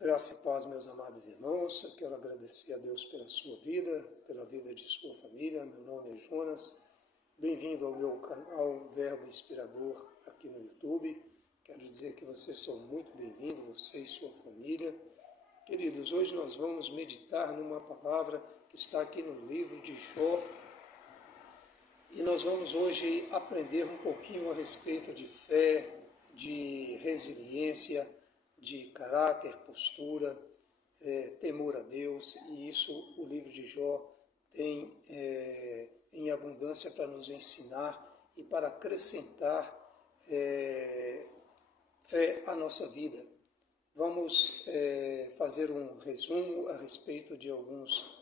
Graça e paz, meus amados irmãos. Eu quero agradecer a Deus pela sua vida, pela vida de sua família. Meu nome é Jonas. Bem-vindo ao meu canal Verbo Inspirador aqui no YouTube. Quero dizer que vocês são muito bem-vindos, você e sua família. Queridos, hoje nós vamos meditar numa palavra que está aqui no livro de Jó. E nós vamos hoje aprender um pouquinho a respeito de fé, de resiliência, de caráter, postura, temor a Deus, e isso o livro de Jó tem em abundância para nos ensinar e para acrescentar fé à nossa vida. Vamos fazer um resumo a respeito de alguns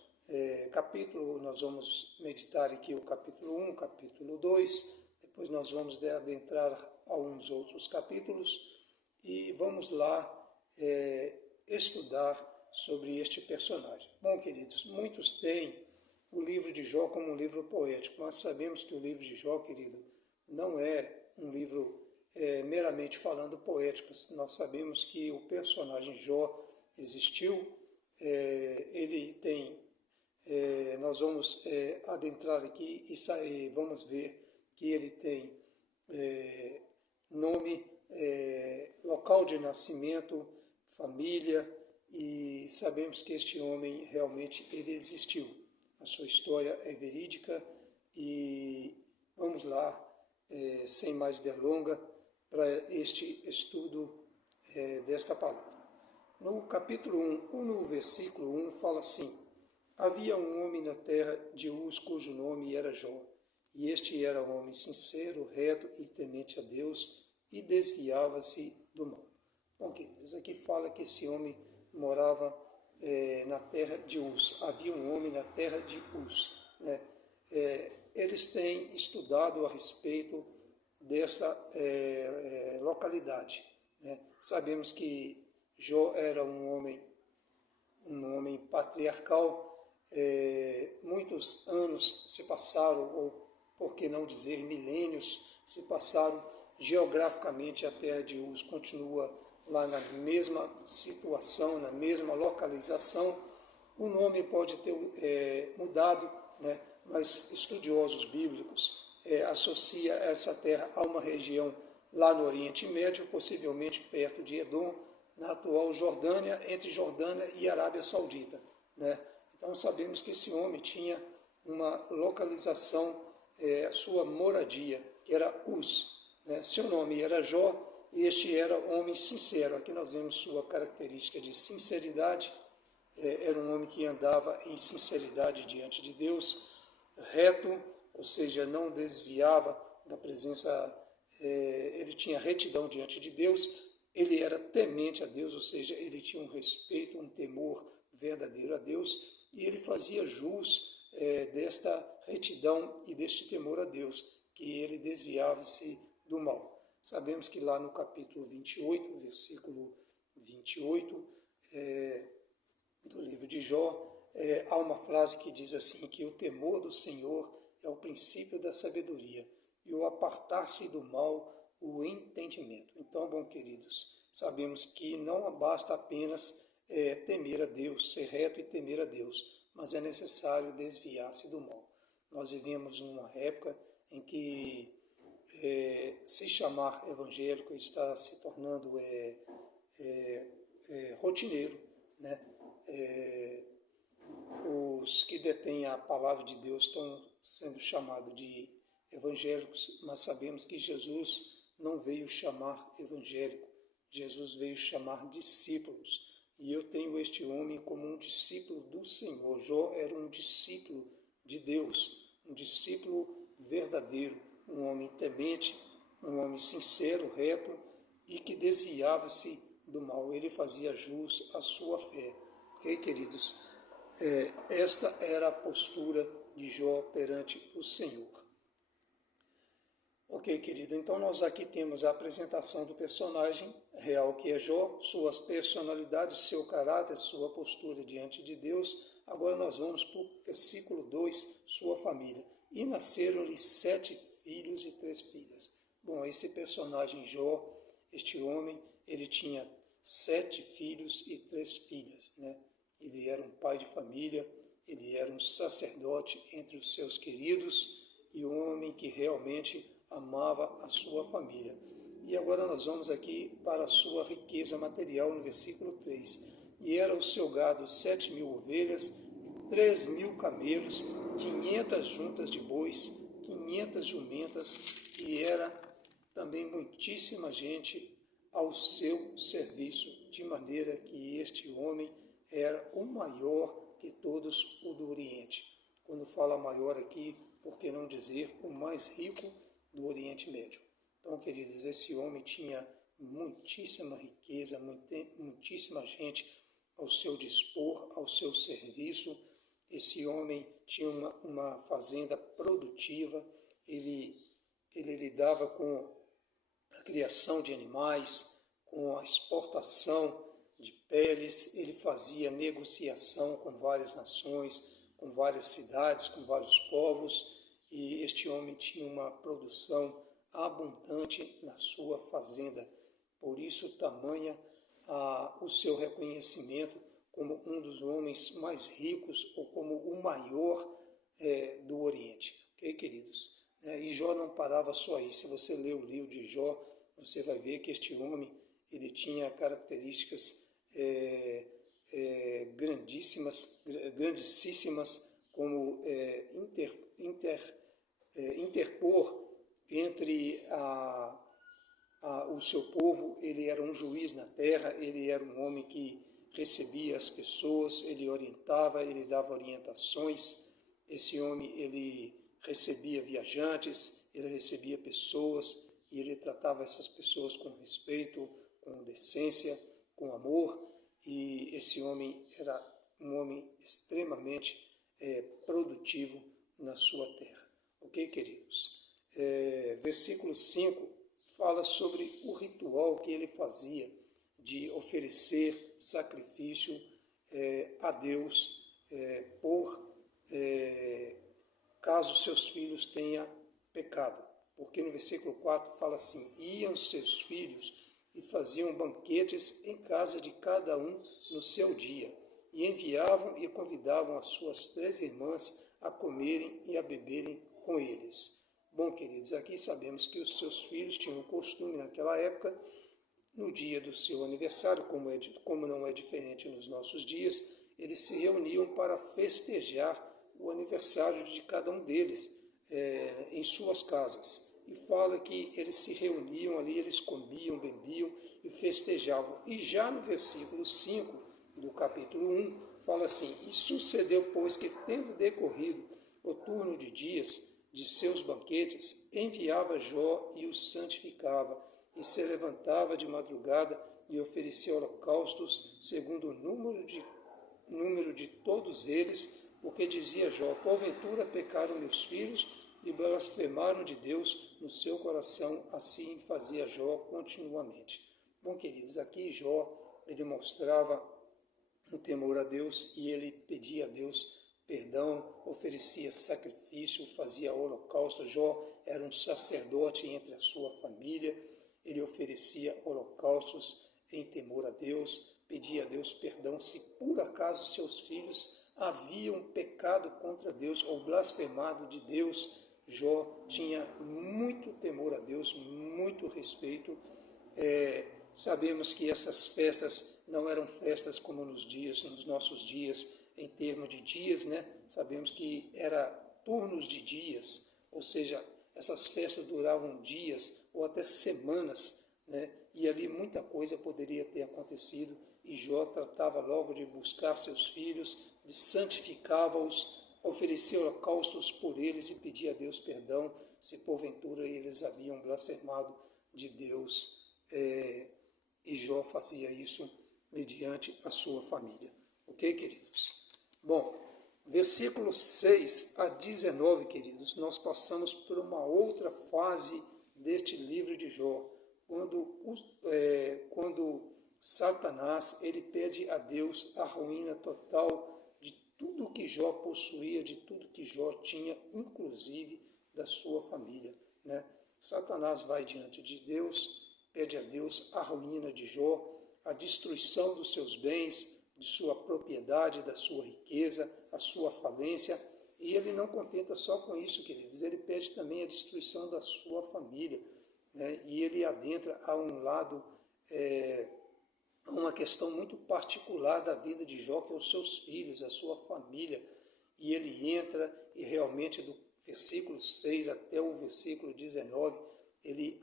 capítulos. Nós vamos meditar aqui o capítulo 1, capítulo 2, depois nós vamos adentrar a uns outros capítulos e vamos lá estudar sobre este personagem. Bom, queridos, muitos têm o livro de Jó como um livro poético. Nós sabemos que o livro de Jó, querido, não é um livro meramente falando poético. Nós sabemos que o personagem Jó existiu, ele tem, nós vamos adentrar aqui e vamos ver que ele tem nome, local de nascimento, família, e sabemos que este homem realmente ele existiu. A sua história é verídica e vamos lá, sem mais delonga, para este estudo desta palavra. No capítulo 1, no versículo 1, fala assim: havia um homem na terra de Uz, cujo nome era Jó, e este era um homem sincero, reto e temente a Deus, e desviava-se do mal. Bom, queridos, aqui fala que esse homem morava na terra de Uz. Havia um homem na terra de Uz, né? Eles têm estudado a respeito dessa localidade, né? Sabemos que Jó era um homem patriarcal. Muitos anos se passaram, ou por que não dizer milênios, se passaram. Geograficamente a terra de Uz continua lá na mesma situação, na mesma localização. O nome pode ter mudado, né? Mas estudiosos bíblicos associam essa terra a uma região lá no Oriente Médio, possivelmente perto de Edom, na atual Jordânia, entre Jordânia e Arábia Saudita, né? Então sabemos que esse homem tinha uma localização, sua moradia, que era Uz, né? Seu nome era Jó, e este era um homem sincero. Aqui nós vemos sua característica de sinceridade. Era um homem que andava em sinceridade diante de Deus, reto, ou seja, não desviava da presença, ele tinha retidão diante de Deus. Ele era temente a Deus, ou seja, ele tinha um respeito, um temor verdadeiro a Deus, e ele fazia jus desta retidão e deste temor a Deus, que ele desviava-se do mal. Sabemos que lá no capítulo 28, versículo 28 do livro de Jó, há uma frase que diz assim, que o temor do Senhor é o princípio da sabedoria, e o apartar-se do mal, o entendimento. Então, bom, queridos, sabemos que não basta apenas temer a Deus, ser reto e temer a Deus, mas é necessário desviar-se do mal. Nós vivemos numa época em que se chamar evangélico está se tornando rotineiro, né? Os que detêm a palavra de Deus estão sendo chamados de evangélicos, mas sabemos que Jesus não veio chamar evangélico, Jesus veio chamar discípulos. E eu tenho este homem como um discípulo do Senhor. Jó era um discípulo de Deus, um discípulo verdadeiro, um homem temente, um homem sincero, reto e que desviava-se do mal. Ele fazia jus à sua fé. Ok, queridos? Esta era a postura de Jó perante o Senhor. Ok, querido? Então nós aqui temos a apresentação do personagem real que é Jó, suas personalidades, seu caráter, sua postura diante de Deus. Agora nós vamos para o versículo 2, sua família. E nasceram-lhe 7 filhos e 3 filhas. Bom, esse personagem Jó, este homem, ele tinha 7 filhos e 3 filhas, né? Ele era um pai de família, ele era um sacerdote entre os seus queridos e um homem que realmente amava a sua família. E agora nós vamos aqui para a sua riqueza material no versículo 3. E era o seu gado 7.000 ovelhas, 3.000 camelos, 500 juntas de bois, 500 jumentas, e era também muitíssima gente ao seu serviço, de maneira que este homem era o maior que todos o do Oriente. Quando fala maior aqui, por que não dizer o mais rico do Oriente Médio? Então, queridos, esse homem tinha muitíssima riqueza, muitíssima gente ao seu dispor, ao seu serviço. Esse homem tinha uma fazenda produtiva, ele lidava com a criação de animais, com a exportação de peles, ele fazia negociação com várias nações, com várias cidades, com vários povos, e este homem tinha uma produção abundante na sua fazenda. Por isso, tamanha o seu reconhecimento como um dos homens mais ricos ou como o maior do Oriente. Ok, queridos? E Jó não parava só aí. Se você ler o livro de Jó, você vai ver que este homem ele tinha características grandíssimas, como interpor entre o seu povo. Ele era um juiz na terra, ele era um homem que recebia as pessoas, ele orientava, ele dava orientações. Esse homem, ele recebia viajantes, ele recebia pessoas e ele tratava essas pessoas com respeito, com decência, com amor. E esse homem era um homem extremamente produtivo na sua terra. Ok, queridos? Versículo 5 fala sobre o ritual que ele fazia de oferecer sacrifício a Deus caso seus filhos tenham pecado. Porque no versículo 4 fala assim: iam seus filhos e faziam banquetes em casa de cada um no seu dia, e enviavam e convidavam as suas 3 irmãs a comerem e a beberem com eles. Bom, queridos, aqui sabemos que os seus filhos tinham costume naquela época, no dia do seu aniversário, como não é diferente nos nossos dias, eles se reuniam para festejar o aniversário de cada um deles em suas casas. E fala que eles se reuniam ali, eles comiam, bebiam e festejavam. E já no versículo 5 do capítulo 1, fala assim: e sucedeu, pois, que tendo decorrido o turno de dias de seus banquetes, enviava Jó e os santificava, e se levantava de madrugada e oferecia holocaustos segundo o número de todos eles, porque dizia Jó: porventura pecaram meus filhos e blasfemaram de Deus no seu coração. Assim fazia Jó continuamente. Bom, queridos, aqui Jó ele mostrava um temor a Deus e ele pedia a Deus perdão, oferecia sacrifício, fazia holocausto. Jó era um sacerdote entre a sua família, ele oferecia holocaustos em temor a Deus, pedia a Deus perdão se por acaso seus filhos haviam pecado contra Deus ou blasfemado de Deus. Jó tinha muito temor a Deus, muito respeito. Sabemos que essas festas não eram festas como nos nossos dias, em termos de dias, né? Sabemos que era turnos de dias, ou seja, essas festas duravam dias ou até semanas, né? E ali muita coisa poderia ter acontecido, e Jó tratava logo de buscar seus filhos, de santificava-os, oferecia holocaustos por eles e pedia a Deus perdão se porventura eles haviam blasfemado de Deus. E Jó fazia isso mediante a sua família. Ok, queridos? Bom, versículos 6 a 19, queridos, nós passamos por uma outra fase deste livro de Jó, quando Satanás ele pede a Deus a ruína total de tudo que Jó possuía, de tudo que Jó tinha, inclusive da sua família, né? Satanás vai diante de Deus, pede a Deus a ruína de Jó, a destruição dos seus bens, de sua propriedade, da sua riqueza, a sua falência. E ele não contenta só com isso, queridos, ele pede também a destruição da sua família, né? E ele adentra a um lado, uma questão muito particular da vida de Jó, que é os seus filhos, a sua família. E ele entra e realmente do versículo 6 até o versículo 19, ele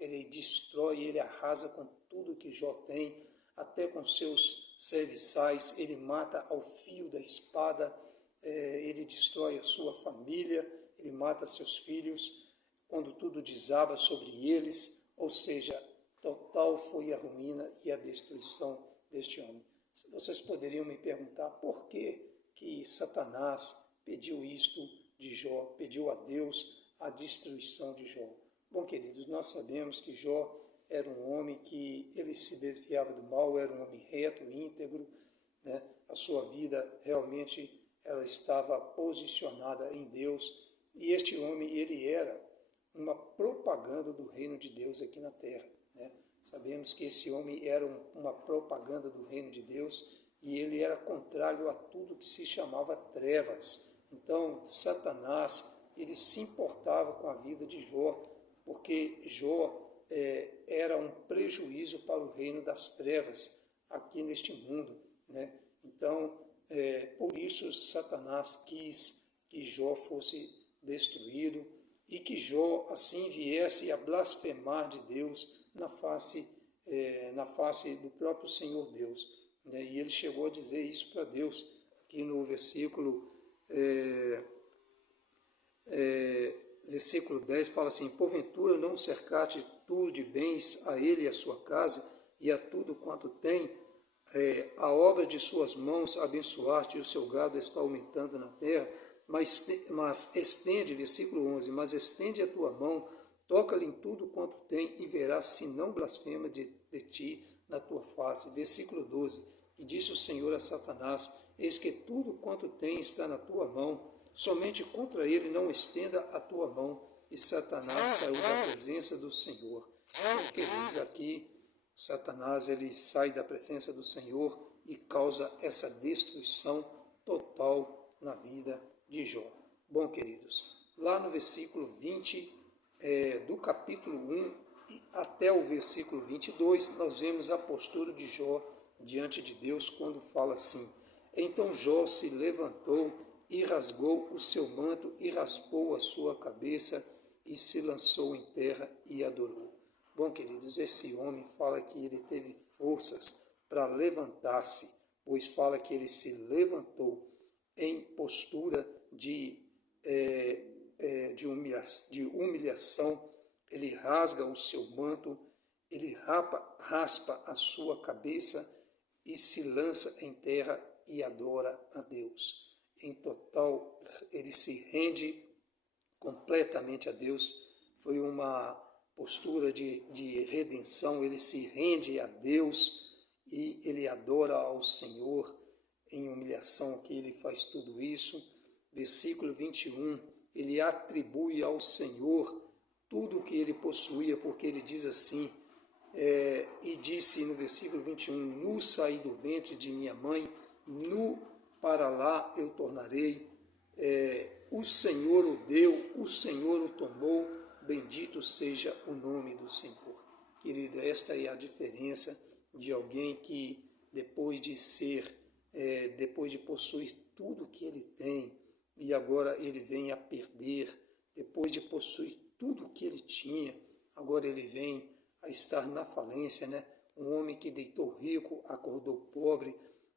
ele destrói, ele arrasa com tudo que Jó tem, até com seus serviçais, ele mata ao fio da espada, ele destrói a sua família, ele mata seus filhos, quando tudo desaba sobre eles, ou seja, total foi a ruína e a destruição deste homem. Vocês poderiam me perguntar por que Satanás pediu isto de Jó, pediu a Deus a destruição de Jó. Bom, queridos, nós sabemos que Jó era um homem que ele se desviava do mal, era um homem reto, íntegro, né? A sua vida realmente ela estava posicionada em Deus, e este homem ele era uma propaganda do reino de Deus aqui na terra, né? Sabemos que esse homem era uma propaganda do reino de Deus e ele era contrário a tudo que se chamava trevas. Então, Satanás, ele se importava com a vida de Jó, porque Jó era um prejuízo para o reino das trevas aqui neste mundo, né? Então, por isso Satanás quis que Jó fosse destruído e que Jó assim viesse a blasfemar de Deus na face do próprio Senhor Deus, né? E ele chegou a dizer isso para Deus, aqui no versículo 10 fala assim: porventura não cercaste tu de bens a ele e a sua casa, e a tudo quanto tem, a obra de suas mãos abençoaste, e o seu gado está aumentando na terra, mas estende, versículo 11, mas estende a tua mão, toca-lhe em tudo quanto tem, e verás se não blasfema de ti na tua face. Versículo 12, e disse o Senhor a Satanás: eis que tudo quanto tem está na tua mão, somente contra ele não estenda a tua mão. E Satanás saiu da presença do Senhor. Porque diz aqui, Satanás ele sai da presença do Senhor e causa essa destruição total na vida de Jó. Bom, queridos, lá no versículo 20 do capítulo 1 até o versículo 22, nós vemos a postura de Jó diante de Deus quando fala assim: então Jó se levantou e rasgou o seu manto e raspou a sua cabeça e se lançou em terra e adorou. Bom, queridos, esse homem fala que ele teve forças para levantar-se, pois fala que ele se levantou em postura de humilhação, ele rasga o seu manto, ele raspa a sua cabeça e se lança em terra e adora a Deus. Em total, ele se rende completamente a Deus. Foi uma postura de redenção, ele se rende a Deus e ele adora ao Senhor em humilhação, que ele faz tudo isso. Versículo 21, ele atribui ao Senhor tudo o que ele possuía, porque ele diz assim, e disse no versículo 21, nu saí do ventre de minha mãe, nu para lá eu tornarei, o Senhor o deu, o Senhor o tomou, bendito seja o nome do Senhor. Querido, esta é a diferença de alguém que depois de possuir tudo que ele tem, e agora ele vem a perder, depois de possuir tudo que ele tinha, agora ele vem a estar na falência, né? Um homem que deitou rico, acordou pobre,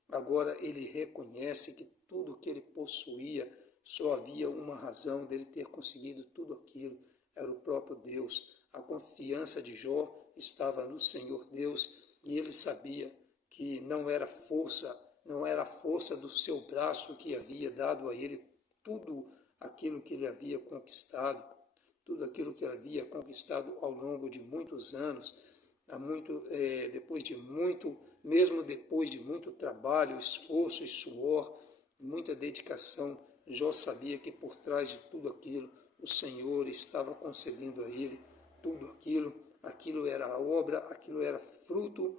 agora ele reconhece que tudo que ele possuía, só havia uma razão dele ter conseguido tudo aquilo, era o próprio Deus. A confiança de Jó estava no Senhor Deus, e ele sabia que não era a força do seu braço que havia dado a ele tudo aquilo que ele havia conquistado, ao longo de muitos anos, mesmo depois de muito trabalho, esforço e suor, muita dedicação, Jó sabia que por trás de tudo aquilo, o Senhor estava concedendo a ele tudo aquilo era obra, aquilo era fruto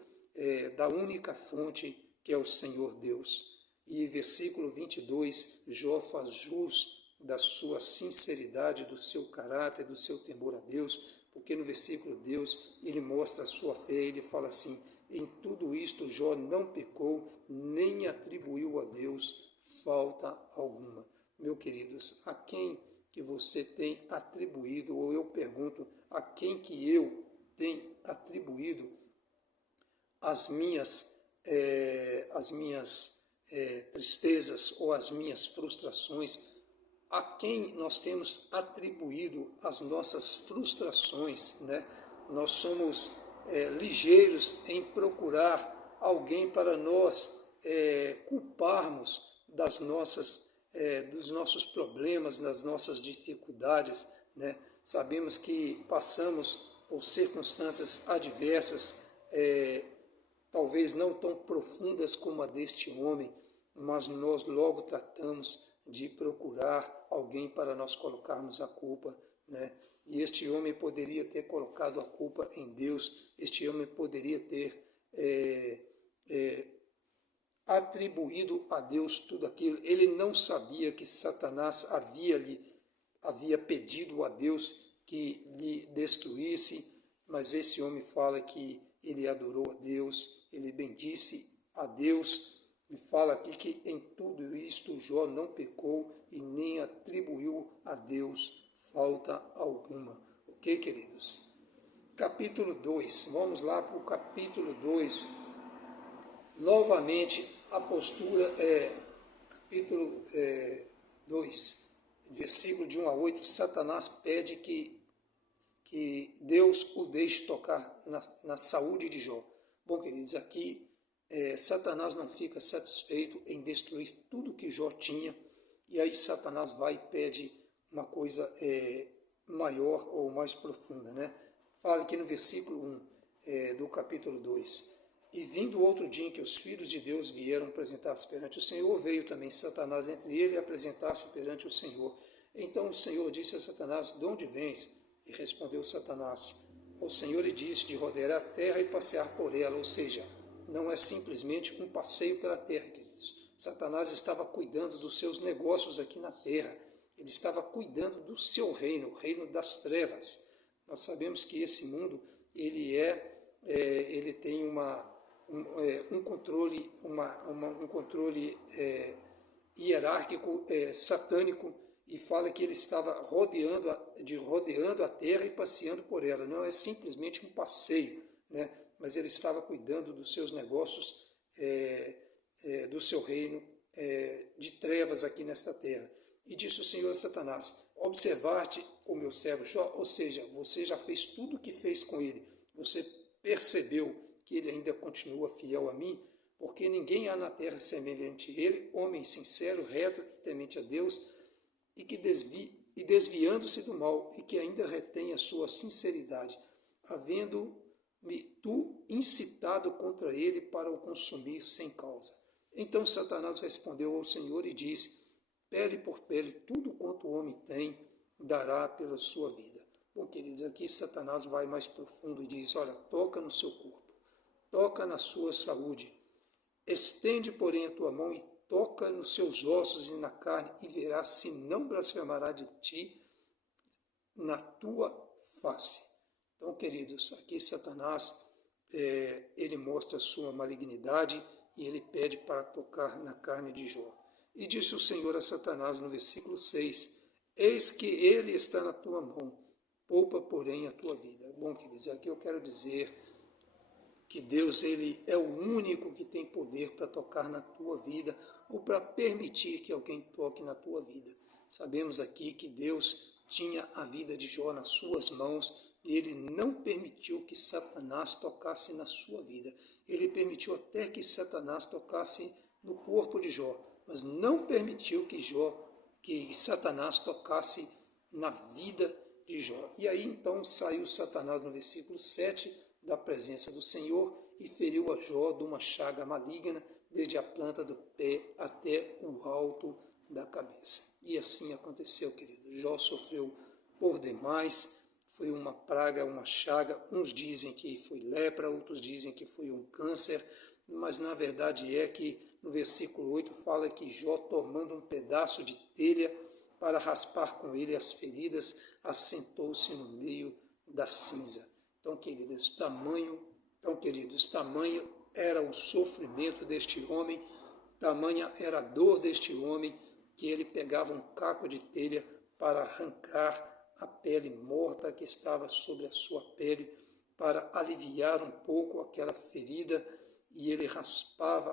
da única fonte que é o Senhor Deus. E versículo 22, Jó faz jus da sua sinceridade, do seu caráter, do seu temor a Deus, porque no versículo Deus ele mostra a sua fé, ele fala assim: em tudo isto Jó não pecou, nem atribuiu a Deus falta alguma. Meus queridos, a quem que você tem atribuído, ou eu pergunto, a quem que eu tenho atribuído as minhas tristezas ou as minhas frustrações? A quem nós temos atribuído as nossas frustrações, né? Nós somos ligeiros em procurar alguém para nós culparmos dos nossos problemas, das nossas dificuldades, né? Sabemos que passamos por circunstâncias adversas, talvez não tão profundas como a deste homem, mas nós logo tratamos de procurar alguém para nós colocarmos a culpa, né? E este homem poderia ter colocado a culpa em Deus, este homem poderia ter atribuído a Deus tudo aquilo. Ele não sabia que Satanás havia pedido a Deus que lhe destruísse, mas esse homem fala que ele adorou a Deus, ele bendisse a Deus, e fala aqui que em tudo isto Jó não pecou e nem atribuiu a Deus falta alguma. Ok, queridos? Capítulo 2, vamos lá para o capítulo 2. Novamente, a postura capítulo 2, versículo de 1 a 8, Satanás pede que Deus o deixe tocar na saúde de Jó. Bom, queridos, aqui Satanás não fica satisfeito em destruir tudo que Jó tinha, e aí Satanás vai e pede uma coisa maior ou mais profunda, né? Fala aqui no versículo 1 do capítulo 2. E vindo outro dia em que os filhos de Deus vieram apresentar-se perante o Senhor, veio também Satanás entre ele e apresentar-se perante o Senhor. Então o Senhor disse a Satanás: de onde vens? E respondeu Satanás: ao Senhor lhe disse de rodear a terra e passear por ela. Ou seja, não é simplesmente um passeio pela terra, queridos. Satanás estava cuidando dos seus negócios aqui na terra. Ele estava cuidando do seu reino, o reino das trevas. Nós sabemos que esse mundo ele tem um controle, um controle hierárquico, satânico, e fala que ele estava rodeando a terra e passeando por ela. Não é simplesmente um passeio, né? Mas ele estava cuidando dos seus negócios, do seu reino de trevas aqui nesta terra. E disse o Senhor a Satanás: observar-te o meu servo Jó, ou seja, você já fez tudo o que fez com ele, você percebeu que ele ainda continua fiel a mim, porque ninguém há na terra semelhante a ele, homem sincero, reto e temente a Deus, e que desviando-se do mal, e que ainda retém a sua sinceridade, havendo-me tu incitado contra ele para o consumir sem causa. Então Satanás respondeu ao Senhor e disse: pele por pele, tudo quanto o homem tem, dará pela sua vida. Bom, queridos, aqui Satanás vai mais profundo e diz: olha, toca no seu corpo, toca na sua saúde, estende, porém, a tua mão e toca nos seus ossos e na carne, e verás se não blasfemará de ti na tua face. Então, queridos, aqui Satanás, ele mostra a sua malignidade e ele pede para tocar na carne de Jó. E disse o Senhor a Satanás no versículo 6, eis que ele está na tua mão, poupa, porém, a tua vida. Bom, queridos, aqui eu quero dizer que Deus, ele é o único que tem poder para tocar na tua vida ou para permitir que alguém toque na tua vida. Sabemos aqui que Deus tinha a vida de Jó nas suas mãos e ele não permitiu que Satanás tocasse na sua vida. Ele permitiu até que Satanás tocasse no corpo de Jó, mas não permitiu que Satanás tocasse na vida de Jó. E aí então saiu Satanás no versículo 7 da presença do Senhor e feriu a Jó de uma chaga maligna, desde a planta do pé até o alto da cabeça. E assim aconteceu, querido. Jó sofreu por demais, foi uma praga, uma chaga. Uns dizem que foi lepra, outros dizem que foi um câncer, mas na verdade é que no versículo 8 fala que Jó, tomando um pedaço de telha para raspar com ele as feridas, assentou-se no meio da cinza. Então, queridos, tamanho era o sofrimento deste homem, tamanha era a dor deste homem, que ele pegava um caco de telha para arrancar a pele morta que estava sobre a sua pele, para aliviar um pouco aquela ferida, e ele raspava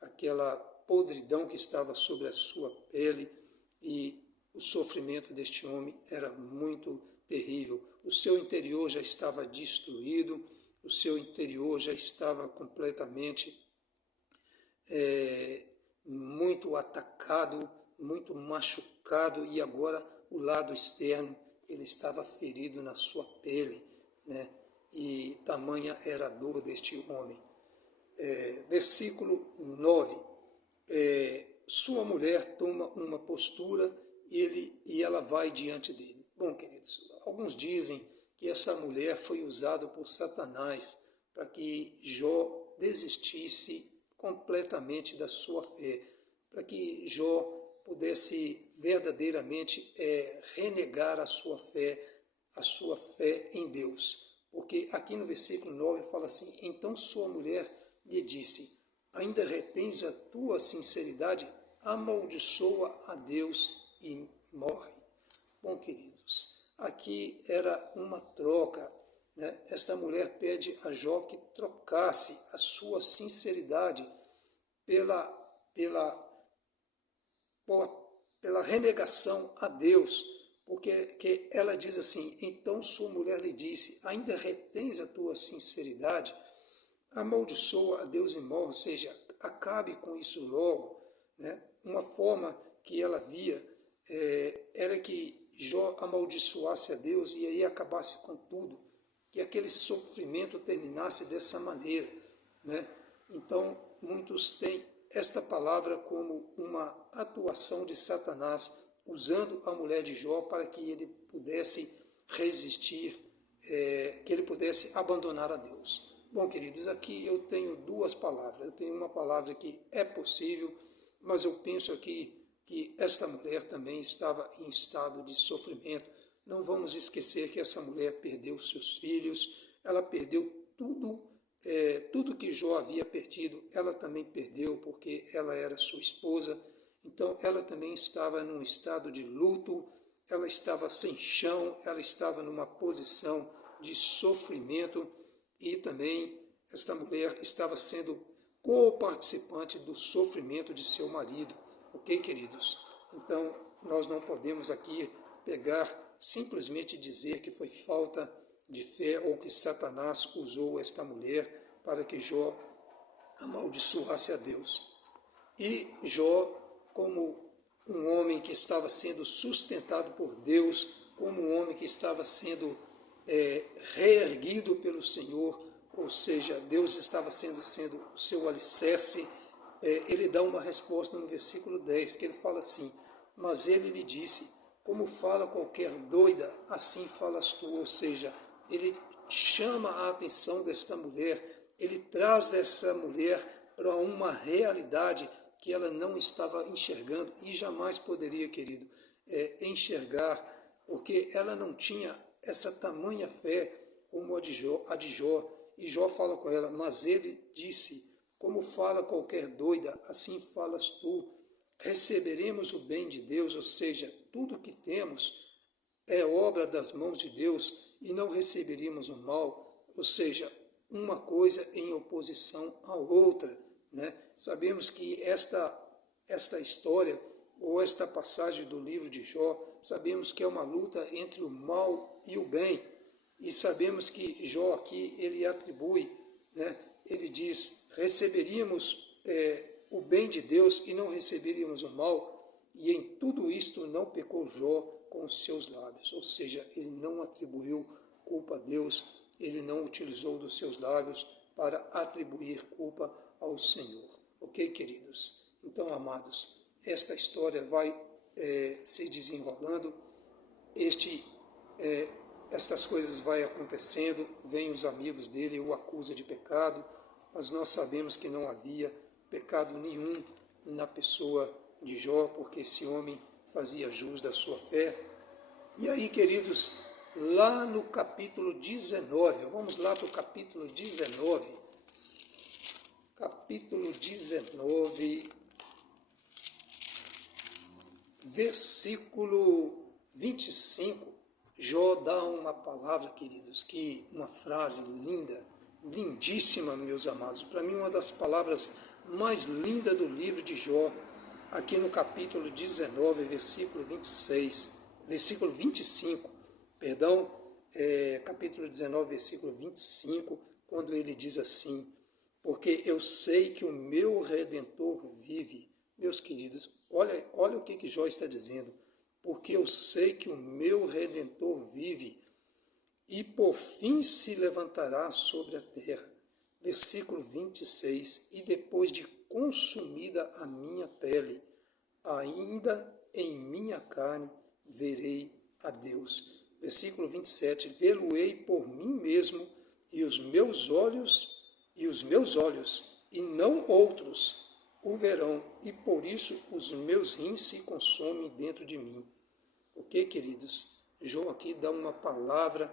aquela podridão que estava sobre a sua pele, e o sofrimento deste homem era muito terrível. O seu interior já estava destruído, o seu interior já estava completamente muito atacado, muito machucado, e agora o lado externo ele estava ferido na sua pele, né? E tamanha era a dor deste homem. Versículo 9. Sua mulher toma uma postura e ela vai diante dele. Bom, queridos, alguns dizem que essa mulher foi usada por Satanás para que Jó desistisse completamente da sua fé, para que Jó pudesse verdadeiramente renegar a sua fé em Deus. Porque aqui no versículo 9 fala assim: então sua mulher lhe disse, ainda retens a tua sinceridade? Amaldiçoa a Deus e morre. Bom, queridos, aqui era uma troca, né? Esta mulher pede a Jó que trocasse a sua sinceridade pela renegação a Deus, porque ela diz assim: então sua mulher lhe disse, ainda retens a tua sinceridade? Amaldiçoa a Deus e morre, ou seja, acabe com isso logo, né? Uma forma que ela via era que Jó amaldiçoasse a Deus e aí acabasse com tudo, que aquele sofrimento terminasse dessa maneira, né? Então, muitos têm esta palavra como uma atuação de Satanás, usando a mulher de Jó para que ele pudesse resistir, que ele pudesse abandonar a Deus. Bom, queridos, aqui eu tenho duas palavras. Eu tenho uma palavra que é possível, mas eu penso aqui que esta mulher também estava em estado de sofrimento. Não vamos esquecer que essa mulher perdeu seus filhos, ela perdeu tudo que Jó havia perdido, ela também perdeu, porque ela era sua esposa. Então ela também estava num estado de luto, ela estava sem chão, ela estava numa posição de sofrimento, e também esta mulher estava sendo co-participante do sofrimento de seu marido. Ok, queridos? Então nós não podemos aqui pegar simplesmente dizer que foi falta de fé ou que Satanás usou esta mulher para que Jó amaldiçoasse a Deus. E Jó, como um homem que estava sendo sustentado por Deus, como um homem que estava sendo reerguido pelo Senhor, ou seja, Deus estava sendo o seu alicerce, ele dá uma resposta no versículo 10, que ele fala assim: mas ele lhe disse, como fala qualquer doida, assim falas tu. Ou seja, ele chama a atenção desta mulher, ele traz dessa mulher para uma realidade que ela não estava enxergando e jamais poderia, querido, enxergar, porque ela não tinha essa tamanha fé como a de Jó. E Jó fala com ela, mas ele disse, como fala qualquer doida, assim falas tu. Receberemos o bem de Deus, ou seja, tudo que temos é obra das mãos de Deus, e não receberíamos o mal, ou seja, uma coisa em oposição à outra, né? Sabemos que esta história, ou esta passagem do livro de Jó, sabemos que é uma luta entre o mal e o bem, e sabemos que Jó aqui, ele atribui, né? Ele diz, receberíamos o bem de Deus e não receberíamos o mal, e em tudo isto não pecou Jó com os seus lábios, ou seja, ele não atribuiu culpa a Deus, ele não utilizou dos seus lábios para atribuir culpa ao Senhor. Ok, queridos? Então, amados, esta história vai se desenrolando. estas coisas vai acontecendo, vêm os amigos dele e o acusa de pecado, mas nós sabemos que não havia pecado nenhum na pessoa de Jó, porque esse homem fazia jus da sua fé. E aí, queridos, lá no capítulo 19, vamos lá para o capítulo 19, versículo 25, Jó dá uma palavra, queridos, uma frase linda, lindíssima, meus amados. Para mim, uma das palavras mais lindas do livro de Jó, aqui no capítulo 19, versículo 25, capítulo 19, versículo 25, quando ele diz assim: porque eu sei que o meu Redentor vive. Meus queridos, olha o que Jó está dizendo. Porque eu sei que o meu Redentor vive e por fim se levantará sobre a terra. Versículo 26, e depois de consumida a minha pele, ainda em minha carne verei a Deus. Versículo 27, vê-lo-ei por mim mesmo, e os meus olhos, e não outros, o verão, e por isso os meus rins se consomem dentro de mim. Ok, queridos? Jó aqui dá uma palavra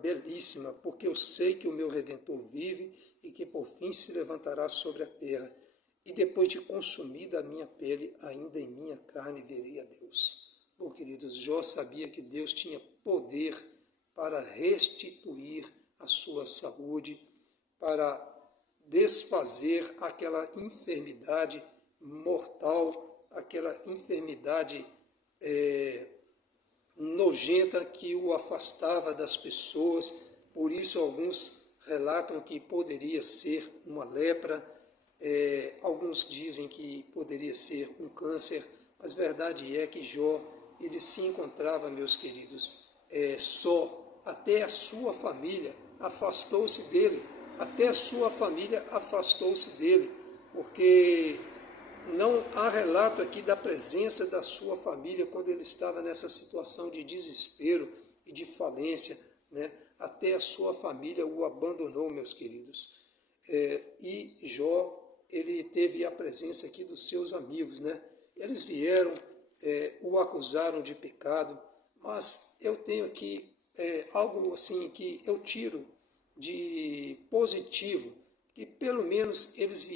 belíssima, porque eu sei que o meu Redentor vive e que por fim se levantará sobre a terra. E depois de consumida a minha pele, ainda em minha carne verei a Deus. Bom, queridos, Jó sabia que Deus tinha poder para restituir a sua saúde, para desfazer aquela enfermidade mortal, aquela enfermidade nojenta que o afastava das pessoas. Por isso alguns relatam que poderia ser uma lepra, alguns dizem que poderia ser um câncer, mas verdade é que Jó, ele se encontrava, meus queridos, só. Até a sua família afastou-se dele, porque não há relato aqui da presença da sua família quando ele estava nessa situação de desespero e de falência, né? Até a sua família o abandonou, meus queridos. E Jó, ele teve a presença aqui dos seus amigos, né? Eles vieram, o acusaram de pecado, mas eu tenho aqui algo assim que eu tiro de positivo, que pelo menos eles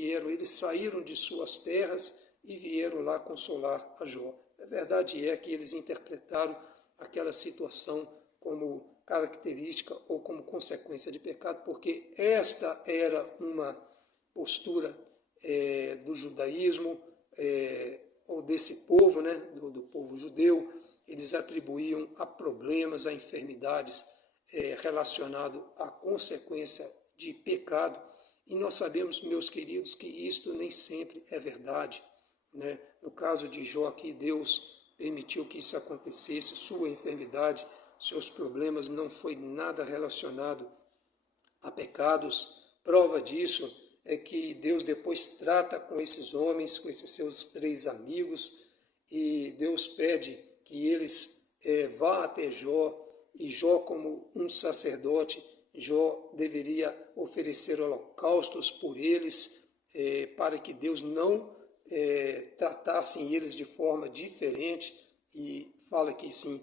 saíram de suas terras e vieram lá consolar a Jó. A verdade é que eles interpretaram aquela situação como característica ou como consequência de pecado, porque esta era uma postura do judaísmo, ou desse povo, né, do povo judeu. Eles atribuíam a problemas, a enfermidades relacionado à consequência de pecado. E nós sabemos, meus queridos, que isto nem sempre é verdade, né? No caso de Jó aqui, Deus permitiu que isso acontecesse, sua enfermidade, seus problemas não foi nada relacionado a pecados. Prova disso é que Deus depois trata com esses homens, com esses seus 3 amigos, e Deus pede que eles vá até Jó, e Jó, como um sacerdote, Jó deveria oferecer holocaustos por eles, para que Deus não tratasse eles de forma diferente. E fala que sim,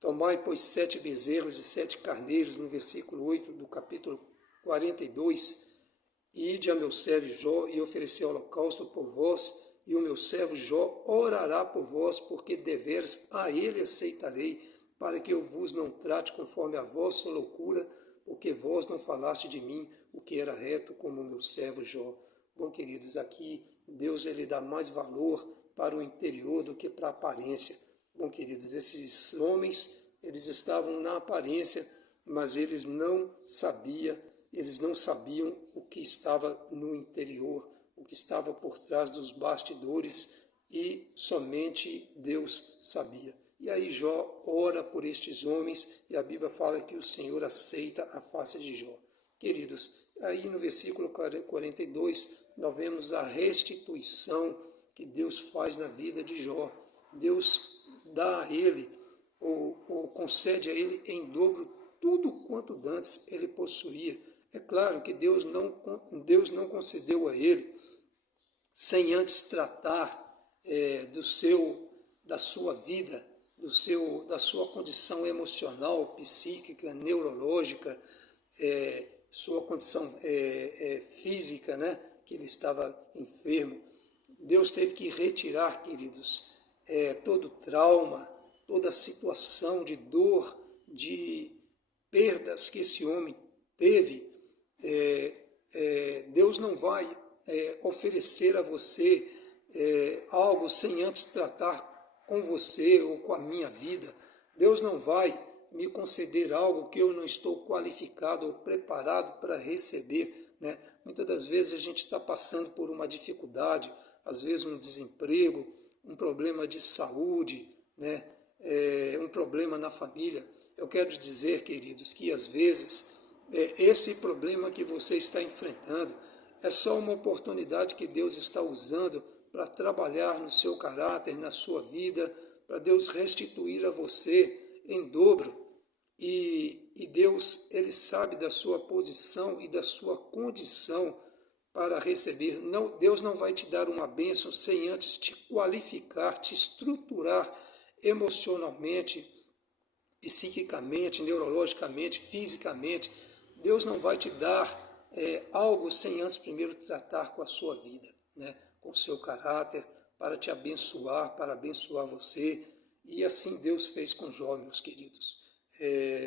tomai, pois, 7 bezerros e 7 carneiros, no versículo 8 do capítulo 42, e ide a meu servo Jó e oferecer holocausto por vós, e o meu servo Jó orará por vós, porque deveres a ele aceitarei, para que eu vos não trate conforme a vossa loucura, porque vós não falaste de mim o que era reto, como o meu servo Jó. Bom, queridos, aqui Deus ele dá mais valor para o interior do que para a aparência. Bom, queridos, esses homens, eles estavam na aparência, mas eles não sabiam o que estava no interior, o que estava por trás dos bastidores, e somente Deus sabia. E aí Jó ora por estes homens, e a Bíblia fala que o Senhor aceita a face de Jó. Queridos, aí no versículo 42, nós vemos a restituição que Deus faz na vida de Jó. Deus dá a ele, ou concede a ele em dobro tudo quanto dantes ele possuía. É claro que Deus não concedeu a ele sem antes tratar da sua vida, da sua condição emocional, psíquica, neurológica, sua condição física, né, que ele estava enfermo. Deus teve que retirar, queridos, todo trauma, toda situação de dor, de perdas que esse homem teve. Deus não vai oferecer a você algo sem antes tratar com você ou com a minha vida. Deus não vai me conceder algo que eu não estou qualificado ou preparado para receber, né? Muitas das vezes a gente está passando por uma dificuldade, às vezes um desemprego, um problema de saúde, né? Um problema na família. Eu quero dizer, queridos, que às vezes esse problema que você está enfrentando é só uma oportunidade que Deus está usando para trabalhar no seu caráter, na sua vida, para Deus restituir a você em dobro. E Deus, Ele sabe da sua posição e da sua condição para receber. Não, Deus não vai te dar uma bênção sem antes te qualificar, te estruturar emocionalmente, psiquicamente, neurologicamente, fisicamente. Deus não vai te dar algo sem antes primeiro tratar com a sua vida, né? Com o seu caráter, para te abençoar, para abençoar você. E assim Deus fez com Jó, meus queridos.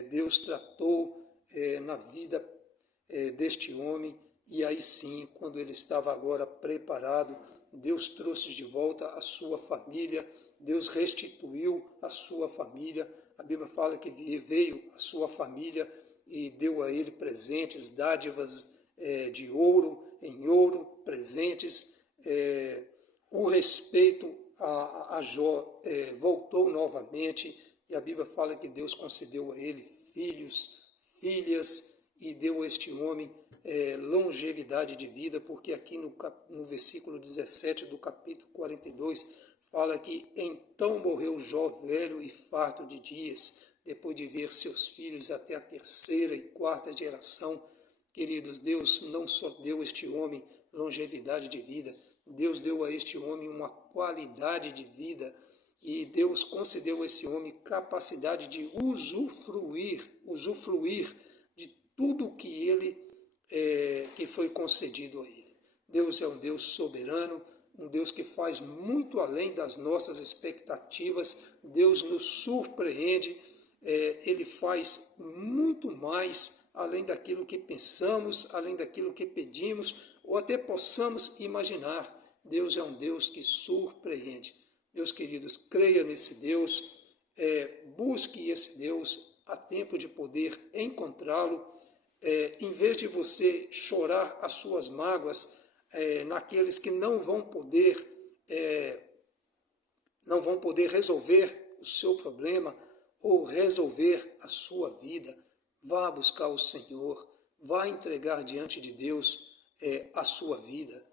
Deus tratou na vida deste homem, e aí sim, quando ele estava agora preparado, Deus trouxe de volta a sua família, Deus restituiu a sua família. A Bíblia fala que veio a sua família e deu a ele presentes, dádivas de ouro, em ouro, presentes. O respeito a Jó voltou novamente, e a Bíblia fala que Deus concedeu a ele filhos, filhas, e deu a este homem longevidade de vida, porque aqui no versículo 17 do capítulo 42, fala que então morreu Jó velho e farto de dias, depois de ver seus filhos até a terceira e quarta geração. Queridos, Deus não só deu a este homem longevidade de vida, Deus deu a este homem uma qualidade de vida, e Deus concedeu a esse homem capacidade de usufruir de tudo que foi concedido a ele. Deus é um Deus soberano, um Deus que faz muito além das nossas expectativas. Deus nos surpreende, Ele faz muito mais além daquilo que pensamos, além daquilo que pedimos, ou até possamos imaginar. Deus é um Deus que surpreende. Meus queridos, creia nesse Deus, busque esse Deus, há tempo de poder encontrá-lo. Em vez de você chorar as suas mágoas naqueles que não vão poder resolver o seu problema ou resolver a sua vida, vá buscar o Senhor, vá entregar diante de Deus a sua vida.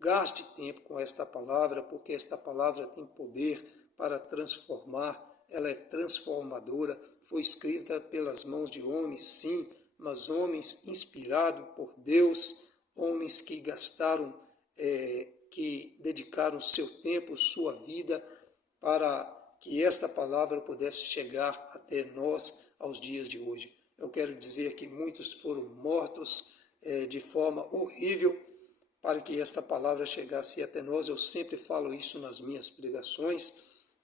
Gaste tempo com esta palavra, porque esta palavra tem poder para transformar, ela é transformadora, foi escrita pelas mãos de homens, sim, mas homens inspirados por Deus, homens que que dedicaram seu tempo, sua vida, para que esta palavra pudesse chegar até nós aos dias de hoje. Eu quero dizer que muitos foram mortos de forma horrível para que esta palavra chegasse até nós. Eu sempre falo isso nas minhas pregações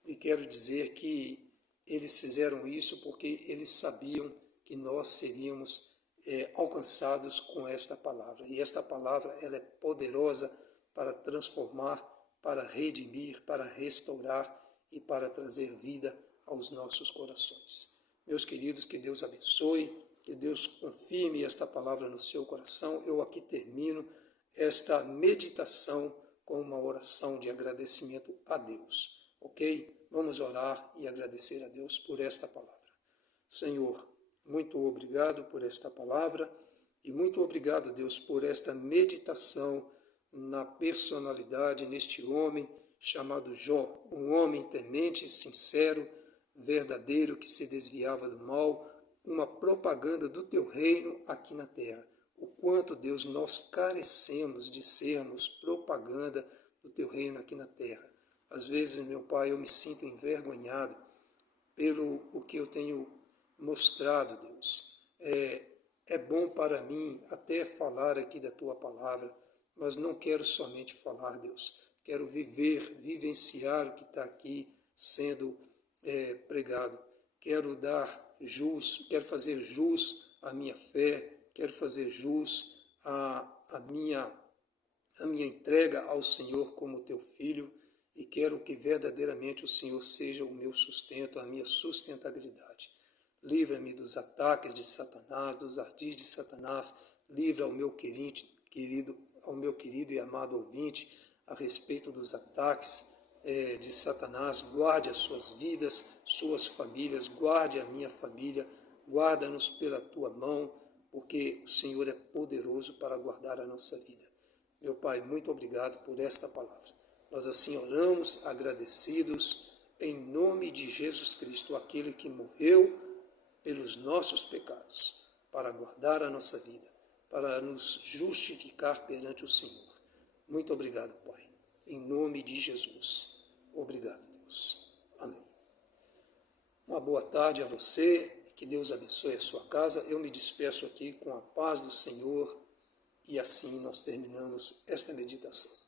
e quero dizer que eles fizeram isso porque eles sabiam que nós seríamos alcançados com esta palavra. E esta palavra ela é poderosa para transformar, para redimir, para restaurar e para trazer vida aos nossos corações. Meus queridos, que Deus abençoe, que Deus confirme esta palavra no seu coração. Eu aqui termino esta meditação com uma oração de agradecimento a Deus, ok? Vamos orar e agradecer a Deus por esta palavra. Senhor, muito obrigado por esta palavra e muito obrigado, Deus, por esta meditação na personalidade, neste homem chamado Jó, um homem temente, sincero, verdadeiro, que se desviava do mal, uma propaganda do teu reino aqui na terra. O quanto, Deus, nós carecemos de sermos propaganda do teu reino aqui na terra. Às vezes, meu Pai, eu me sinto envergonhado pelo o que eu tenho mostrado, Deus. É bom para mim até falar aqui da tua palavra, mas não quero somente falar, Deus. Quero vivenciar o que está aqui sendo pregado. Quero quero fazer jus à minha fé, quero fazer jus à minha entrega ao Senhor como teu filho, e quero que verdadeiramente o Senhor seja o meu sustento, a minha sustentabilidade. Livra-me dos ataques de Satanás, dos ardis de Satanás. Livra ao meu querido e amado ouvinte a respeito dos ataques de Satanás. Guarde as suas vidas, suas famílias, guarde a minha família, guarda-nos pela tua mão, porque o Senhor é poderoso para guardar a nossa vida. Meu Pai, muito obrigado por esta palavra. Nós assim oramos, agradecidos, em nome de Jesus Cristo, aquele que morreu pelos nossos pecados, para guardar a nossa vida, para nos justificar perante o Senhor. Muito obrigado, Pai. Em nome de Jesus. Obrigado, Deus. Amém. Uma boa tarde a você, que Deus abençoe a sua casa. Eu me despeço aqui com a paz do Senhor, e assim nós terminamos esta meditação.